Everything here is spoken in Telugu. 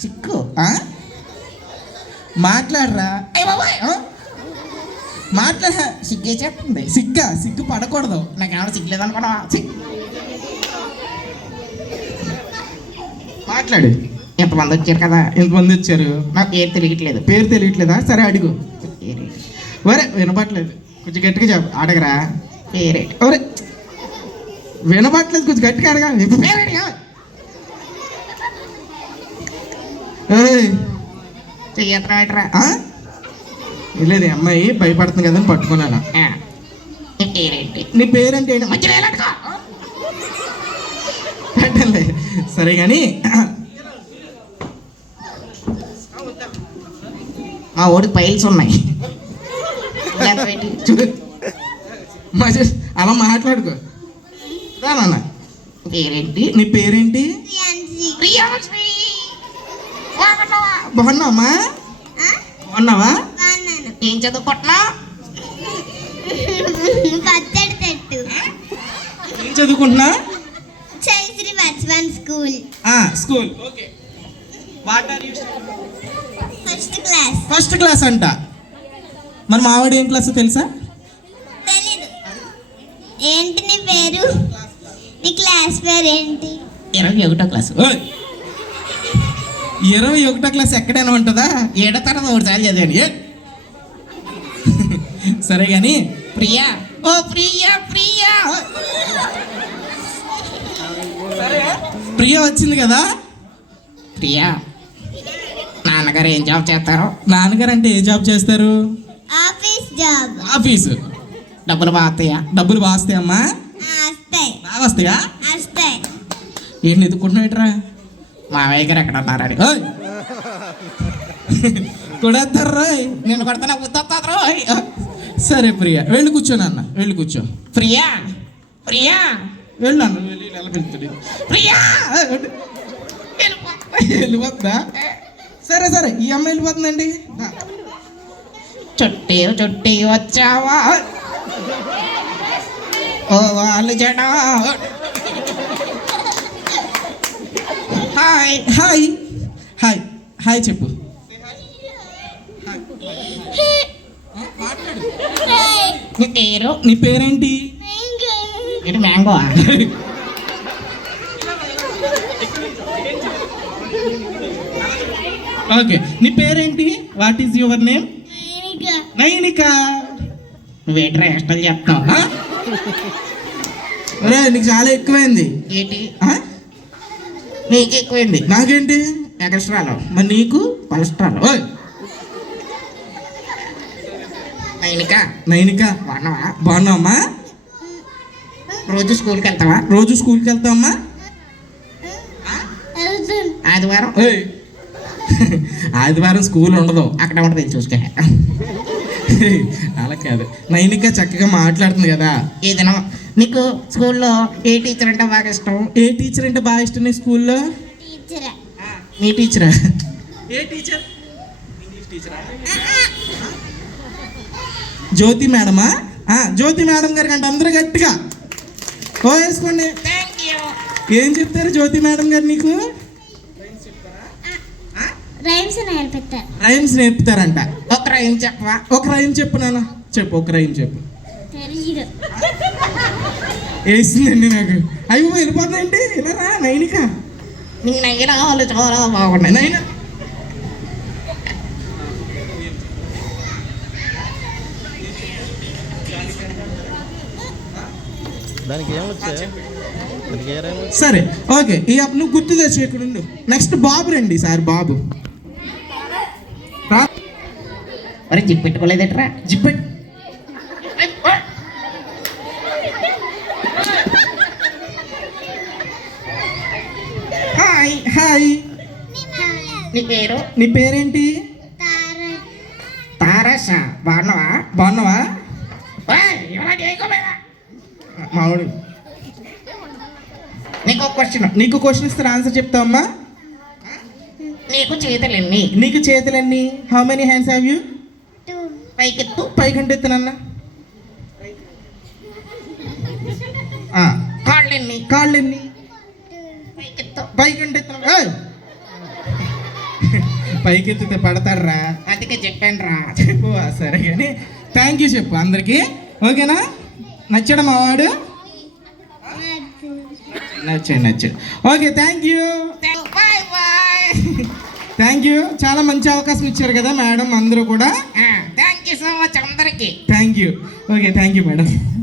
సిగ్గు మాట్లాడరా మాట్లాడ సిగ్గే చెప్తుంది సిగ్గు పడకూడదు నాకేమైనా సిగ్గులేదు అనుకోవడం మాట్లాడు ఎంతమంది వచ్చారు కదా ఎంతమంది వచ్చారు నాకు పేరు తెలియట్లేదా సరే అడుగు ఒరే వినపట్లేదు కొంచెం గట్టిగా చెప్పు అడగరా పేరేంటి ఒరే వినపట్లేదు కొంచెం గట్టిగా అడగా పేరేంటి చెయ్యట్రా లేదు అమ్మాయి భయపడుతుంది కదా అని పట్టుకున్నాను నీ పేరేంటి పెట్టలే సరే కానీ మా ఓడికి పైల్స్ ఉన్నాయి అలా మాట్లాడుకో రానన్న పేరేంటి నీ పేరేంటి బాగున్నావా బాగున్నావా ఏం చదువుకుంటున్నా ఏం చదువుకుంటున్నా స్కూల్ ఓకే ఫస్ట్ క్లాస్ అంట మరి మావాడు ఏం క్లాస్ తెలుసా ఏంటి నీ పేరు నీ క్లాస్ పేరు ఏంటి 21వ క్లాస్ 21వ క్లాస్ ఎక్కడైనా ఉంటుందా ఏడో తరగతి ఒకసారి చదివాను సరే కానీ ప్రియా ఓ ప్రియా ప్రియా ప్రియా వచ్చింది కదా ప్రియా నాన్నగారు ఏం జాబ్ చేస్తారు నాన్నగారు అంటే ఏ జాబ్ చేస్తారు ఆఫీసు డబ్బులు బాగుతాయా డబ్బులు బాస్తాయమ్మా బాగా వస్తాయా ఏంటి ఎదుర్కొంటున్నాయిట్రా మావయ్య గారు ఎక్కడ ఉన్నారని కొడతారు రోయ్ నేను కొడతా గుర్తొస్తా రోయ్ సరే ప్రియా వెళ్ళి కూర్చో నాన్న వెళ్ళి కూర్చో ప్రియా ప్రియా వెళ్ళు అన్న వెళ్ళి ఎలా వెళ్తుంది ప్రియా వెళ్ళిపోతుందా సరే ఈ అమ్మాయి వెళ్ళిపోతుందండి చుట్టి వచ్చావా ఓ వాళ్ళు జడ హాయ్ హాయ్ హాయ్ హాయ్ చెప్పు నీ పేరేంటి ఇది మ్యాంగో ఓకే నీ పేరేంటి what is your name Nainika నువ్వేంట్రా ఎక్స్ట్రా చెప్తావు రే నీకు చాలా ఎక్కువైంది ఏంటి నీకు ఎక్కువైంది నాకేంటి ఎక్స్ట్రాలో మరి నీకు కొలెస్ట్రాల్ నైనిక బాగున్నావమ్మా రోజు స్కూల్కి వెళ్తావమ్మా ఆదివారం స్కూల్ ఉండదు అక్కడ ఉంటుంది చూసుకో అలా కాదు నైనిక చక్కగా మాట్లాడుతుంది కదా ఏదైనా నీకు స్కూల్లో ఏ టీచర్ అంటే బాగా ఇష్టం నీ స్కూల్లో నీ టీచరా ఏ టీచర్ జ్యోతి మేడమా జ్యోతి మేడం గారికి అంటే అందరూ గట్టిగా ఓ వేసుకోండి ఏం చెప్తారు జ్యోతి మేడం గారు నీకు రైమ్స్ నేర్పుతారంట ఒక రైమ్ చెప్పవా ఒక రైమ్ చెప్పు నాన్న చెప్పు ఒక రైమ్ చెప్పు వేసిందండి నాకు అయ్యో వెళ్ళిపోతుందండి ఇలా రా నైనిక నీకు నైనా వాళ్ళు చాలా బాగున్నాయి నైనా సరే ఓకే ఈ నువ్వు గుర్తు తెచ్చు ఇక్కడ ఉండు నెక్స్ట్ బాబు రండి సార్ బాబు అరే జిప్ పెట్టుకోలేదట్రా జిప్పెట్టు హాయ్ హాయ్ నీ పేరేంటి తారసా బాగున్నావా మావుడు నీకు క్వశ్చన్ ఇస్తే ఆన్సర్ చెప్తావమ్మా నీకు చేతులెన్ని how many hands have you పైకంటే ఎత్తునన్నా కాళ్ళెన్ని పైకంటే ఎత్తున పైకెత్తితే పడతాడురా, అందుకే చెప్పాను రా. చెప్పు సరే కానీ థ్యాంక్ యూ చెప్పు అందరికీ. ఓకేనా? నచ్చాడు మా వాడు? నచ్చాడు. Okay thank you. Bye bye. Thank you. చాలా మంచి అవకాశం ఇచ్చారు కదా మేడం అందరూ కూడా. థ్యాంక్ యూ సో మచ్ అందరికీ. Thank you. Okay thank you madam.